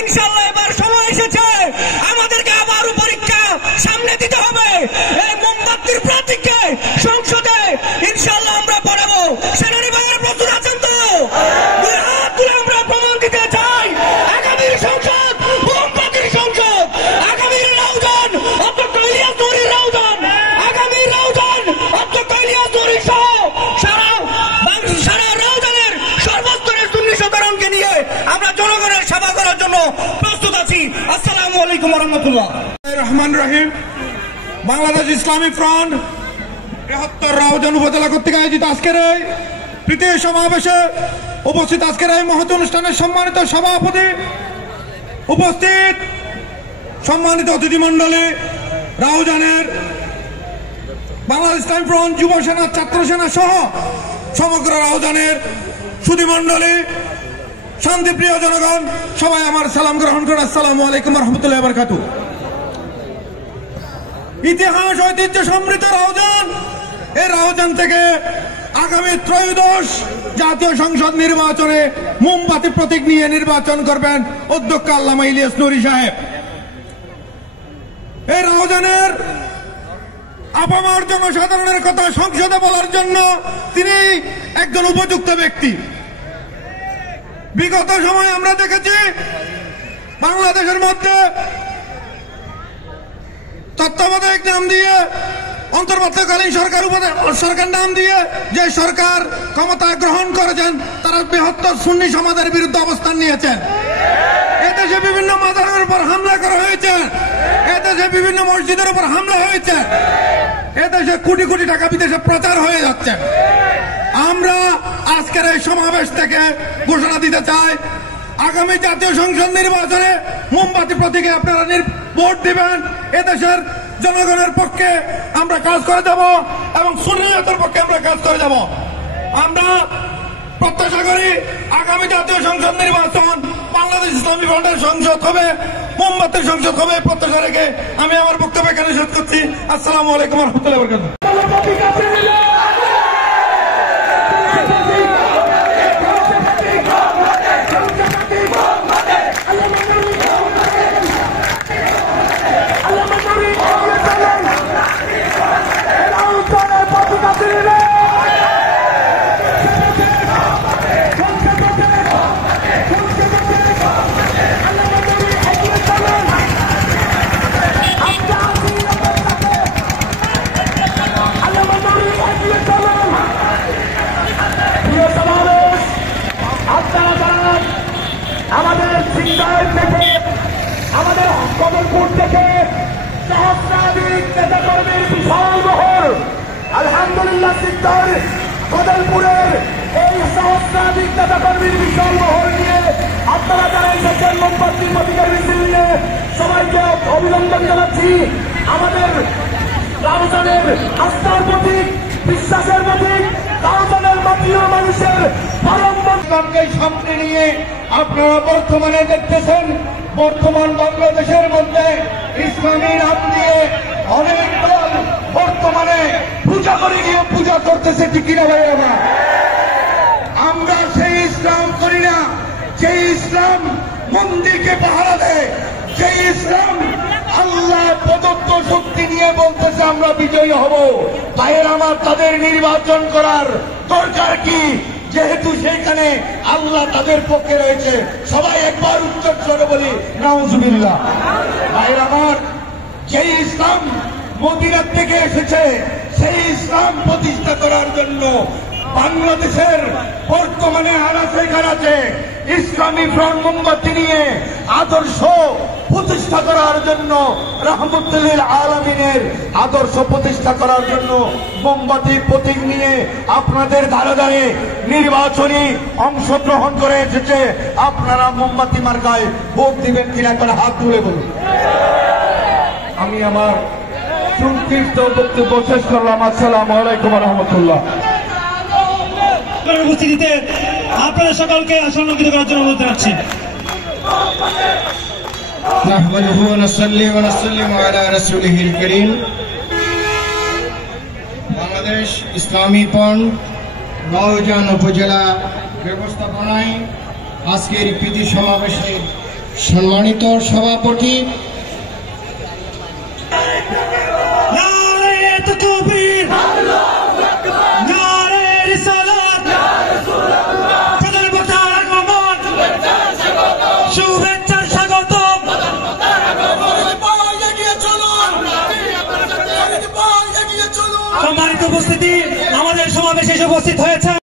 ইনশাআল্লাহ এবার সময় এসেছে আমাদেরকে আবারও পরীক্ষা সামনে দিতে হবে। এই মোমবাতির প্রতীকে সংসদে ইনশাআল্লাহ আমরা পড়াবো। সেনানি ভাইয়ের প্রস্তুত আছেন তো? দুই হাত তুলে আমরা প্রমাণ দিতে চাই আগামীর সংসদ মোমবাতির সংসদ, আগামীর রাউজান অধ্যক্ষ ইলিয়াস নুরীর রাউজান, আগামীর রাউজান অধ্যক্ষ ইলিয়াস নুরী সহ সারা রাউজানের সর্বস্তরের সুন্নি সাধারণকে নিয়ে আমরা জনগণের সেবা করার জন্য প্রস্তুত আছি। আসসালামু আলাইকুম ওয়া রাহমাতুল্লাহ। রহমান রহিম। বাংলাদেশ ইসলামী ফ্রন্ট বৃহত্তর রাউজান উপজেলা কর্তৃক আয়োজিত আজকের এই তৃতীয় সমাবেশে উপস্থিত আজকের এই মহৎ অনুষ্ঠানের সম্মানিত সভাপতি, উপস্থিত সম্মানিত অতিথি মন্ডলী, রাউজানের বাংলাদেশ ইসলামী ফ্রন্ট, যুব সেনা, ছাত্র সেনা সহ সমগ্র রাউজানের সুধী মন্ডলী, শান্তিপ্রিয় জনগণ, সবাই আমার সালাম গ্রহণ করুন। আসসালামু আলাইকুম ওয়া রাহমাতুল্লাহি ওয়া বারাকাতুহু। ইতিহাস ঐতিহ্য সমৃদ্ধ রাউজান, এই রাউজান থেকে আগামী ত্রয়োদশ জাতীয় সংসদ নির্বাচনে মোমবাতি প্রতীক নিয়ে নির্বাচন করবেন অধ্যক্ষ আল্লামা ইলিয়াস নুরী সাহেব। এই রাউজানের আপামর জনসাধারণের কথা সংসদে বলার জন্য তিনি একজন উপযুক্ত ব্যক্তি। বিগত সময়ে আমরা দেখেছি বাংলাদেশের মধ্যে তত্ত্বাবধায়ক নাম দিয়ে, অন্তর্বর্তীকালীন সরকার নাম দিয়ে যে সরকার ক্ষমতা গ্রহণ করেছেন তারা বৃহত্তর সুন্নি সমাজের বিরুদ্ধে অবস্থান নিয়েছেন। এদেশে বিভিন্ন মাজারের উপর হামলা করা হয়েছে, এদেশে বিভিন্ন মসজিদের উপর হামলা হয়েছে, এদেশে কোটি কোটি টাকা বিদেশে প্রচার হয়ে যাচ্ছে। আমরা আজকের এই সমাবেশ থেকে ঘোষণা দিতে চাই, আগামী জাতীয় সংসদ নির্বাচনে মোমবাতি প্রতীকে আপনারা ভোট দিবেন। এদেশের জনগণের পক্ষে আমরা কাজ করে যাব এবং সুন্নিয়তের পক্ষে আমরা কাজ করে যাব। আমরা প্রত্যাশা করি আগামী জাতীয় সংসদ নির্বাচন বাংলাদেশ ইসলামী ফ্রন্টের সংসদ হবে, মোমবাতির সংসদ হবে। প্রত্যাশা রেখে আমি আমার বক্তব্য এখানে শেষ করছি। আসসালামু আলাইকুম ওয়া রাহমাতুল্লাহি ওয়া বারাকাতুহু। আমাদের সিংগার থেকে, আমাদের কমলপুর থেকে সহস্রাধিক নেতা কর্মীর বিশাল বহর, আলহামদুলিল্লাহ সিদ্ধার কদলপুরের এই সহস্রাধিক নেতা কর্মীর বিশাল বহর নিয়ে আপনারা যারা এসেছেন মোমবাতির প্রতীকের মিছিল নিয়ে সবাইকে অভিনন্দন জানাচ্ছি। আমাদের রাউজানের আস্থার প্রতীক, বিশ্বাসের প্রতীক, রাউজানের মাটির মানুষের পরমকে সামনে নিয়ে আপনারা বর্তমানে দেখতেছেন বর্তমান বাংলাদেশের মধ্যে ইসলামী নাম দিয়ে অনেক দল বর্তমানে পূজা করে গিয়ে পূজা করতেছে, ঠিক কিনা ভাই? আমরা সেই ইসলাম করি না, যে ইসলাম মন্দিরকে পাহারা দেয়, যে ইসলাম আল্লাহ প্রদত্ত শক্তি নিয়ে বলতেছে আমরা বিজয়ী হব। ভাইয়ের আমার, তাদের নির্বাচন করার দরকার কি? যেহেতু সেখানে আল্লাহ তাদের পক্ষে রয়েছে। সবাই একবার উচ্চ স্বরে বলি নাউজুবিল্লাহ। ভাইয়ের আমার, যে ইসলাম মদিনা থেকে এসেছে সেই ইসলাম প্রতিষ্ঠা করার জন্য বাংলাদেশের বর্তমানে আনাচে কানাচে ইসলামী ফ্রন্ট মোমবাতি নিয়ে আদর্শ প্রতিষ্ঠা করার জন্য, রাহমাতুল লিল আলামিনের আদর্শ প্রতিষ্ঠা করার জন্য মোমবাতি প্রতীক নিয়ে আপনাদের ধারে ধারে নির্বাচনী অংশগ্রহণ করে এসেছে। আপনারা মোমবাতি মার্কায় ভোট দিবেন কিনা করে হাত তুলে বলুন। আমি আমার সংক্ষিপ্ত বক্তব্য শেষ করলাম। আসসালামু আলাইকুম ওয়া রাহমাতুল্লাহ। উপস্থিতিতে আপনাদের সকলকে সম্মানিত করার জন্য অনুরোধ জানাচ্ছি। নাহমাদুহু ওয়া নুসাল্লি ওয়া নুসাল্লিমু আলা রাসূলিহিল কারীম। বাংলাদেশ ইসলামী ফ্রন্ট রাউজান উপজেলা ব্যবস্থাপনায় আজকের প্রীতি সমাবেশে সম্মানিত সভাপতি শুভেচ্ছার স্বাগতম। সম্মানিত উপস্থিতি, আমাদের সমাবেশে উপস্থিত হয়েছে